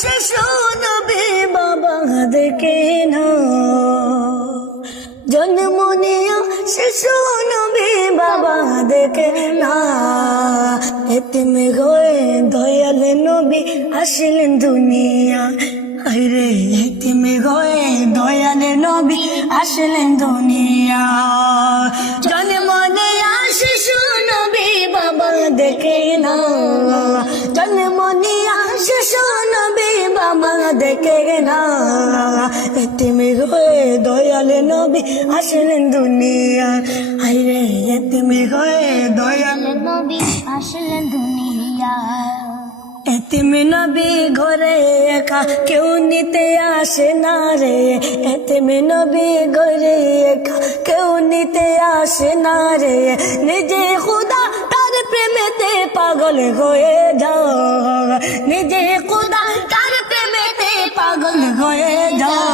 শিশু নবী বাবা দেখে না, জন্ম নিয়া শিশু নবী বাবা দেখে না। এতিম হয়ে দয়াল নবী আসলেন দুনিয়া, আরে এতিম হয়ে দয়াল নবী আসলেন দুনিয়া। জন্ম নিয়া শিশু নবী বাবা দেখে না, জন্ম নিয়া শিশু নবী বাবা দেখে না। এতিম হয়ে দয়াল নবী আসলেন দুনিয়া, আরে এতিম হয়ে দয়াল নবী আসলেন দুনিয়া। এতিম নবী ঘরে একা কেউ নিতে আসে না রে, এতিম নবী ঘরে একা কেউ নিতে আসে না রে। নিজে খুদা তার প্রেমেতে পাগল হয়ে যাও, নিজে খুদা তার প্রেমেতে পাগল হয়ে যাও।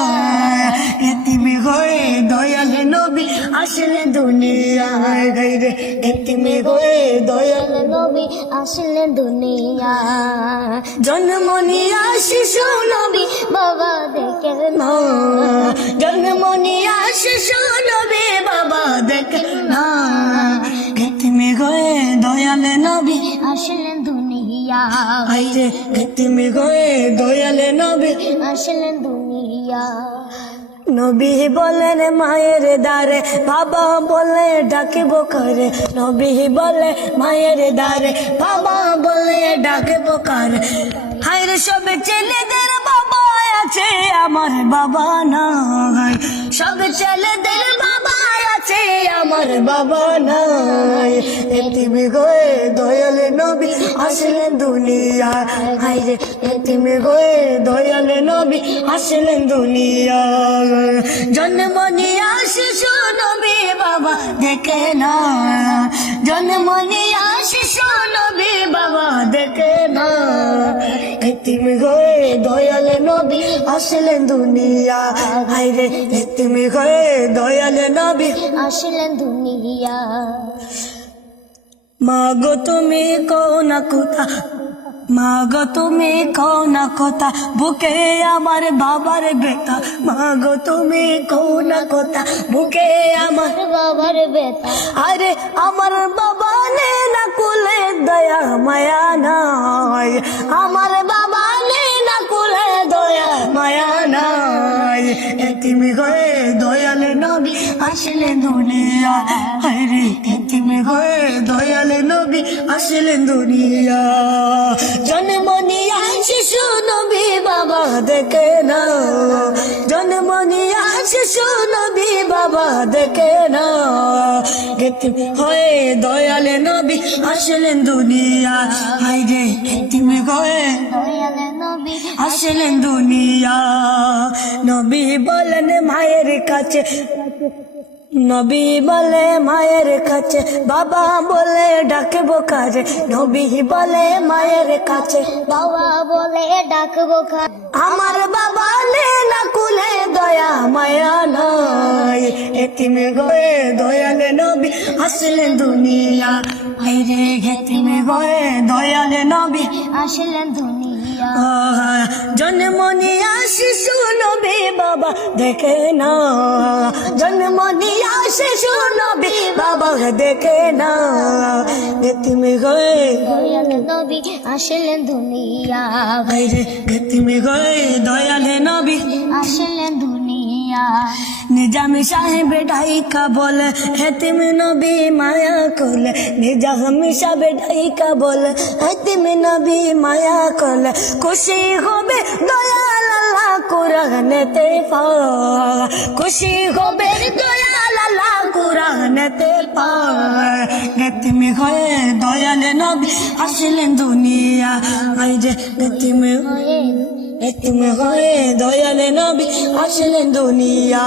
এতিম হয়ে দয়াল নবী আসলেন দুনিয়ায়, রে এতিম হয়ে দয়াল নবী আসলেন দুনিয়া। জন্ম নিয়া শিশু নবী বাবা দেখে না, জন্ম নিয়া শিশু নবী বাবা দেখে না। এতিম হয়ে দয়াল নবী আসলেন দুনিয়া, আইরে এতিম হয়ে দয়াল নবী আসলেন দুনিয়া। নবী বলেন মায়ের দ্বারে, বাবা বলে ডাকিব কারে। নবী বলে মায়ের দ্বারে, বাবা বলে ডাকিব কারে। হায়রে সব ছেলেদের বাবা আছে, আমার বাবা নাই। সব ছেলেদের বাবা আছে, আমার বাবা নাই। এতিম হয়ে দয়াল নবী আসলেন দুনিয়া, হায়রে এতিম হয়ে দয়াল নবী আসলেন দুনিয়া। জন্ম নিয়া শিশু নবী বাবা দেখে না, জন্ম নিয়া শিশু নবী বাবা দেখে না। এতিম হয়ে দয়াল নবী আসলেন দুনিয়া, হায়রে এতিম হয়ে দয়াল নবী আসলেন দুনিয়া। মাগো তুমি কও না কথা, মাগো তুমি কও না কথা, বুকে আমার বাবার বেতা। মাগো তুমি কও না কথা, বুকে আমার বাবার বেতা। আরে আমার বাবা নে না কুলে দয়া মায়া নাই, আমার বাবা নে না কুলে দয়া মায়া নাই। এতিম হয়ে দয়াল নবী আসলেন দুনিয়া, আরে এতিম হয়ে দয়াল নবী আসলেন দুনিয়া। জন্ম নিয়া শিশু নবী বাবা দেখে না, জন্ম নিয়া শিশু নবী বাবা দেখে না। এতিম হয়ে দয়াল নবী আসলেন দুনিয়া, হায়রে এতিম হয়ে দয়াল নবী আসলেন দুনিয়া। নবী বলেন মায়ের কাছে, নবী বলে মায়ের কাছে, বাবা বলে ডাকব কারে। নবী বলে মায়ের কাছে, বাবা বলে ডাকবো খা। আমার বাবা নে না কুলে দয়া মায়া নাই। এতিম হয়ে দয়াল নবী আসলেন দুনিয়া, আইরে এতিম হয়ে দয়াল নবী আসলেন দুনিয়া। জন্ম নিয়া শিশু নবী বাবা দেখে না, জন্ম নিয়া শিশু নবী বাবা দেখে না। এতিম হয়ে দয়াল নবী আসলেন দুনিয়া, আইরে এতিম হয়ে দয়াল নবী আসলেন দুনিয়া। নিজামি সাহেব ডাইকা বলে এতিম নবী মায়া করলে, নিজামি সাহেব ডাইকা বলে এতিম নবী মায়া করলে। খুশি হবে দয়াল আল্লাহ কুরআনেতে পায়, খুশি হবে দয়াল আল্লাহ কুরআনেতে পায়। এতিম হয়ে দয়াল নবী আসলেন দুনিয়া, আইরে এতিম হয়ে দয়াল নবী আসলেন দুনিয়া।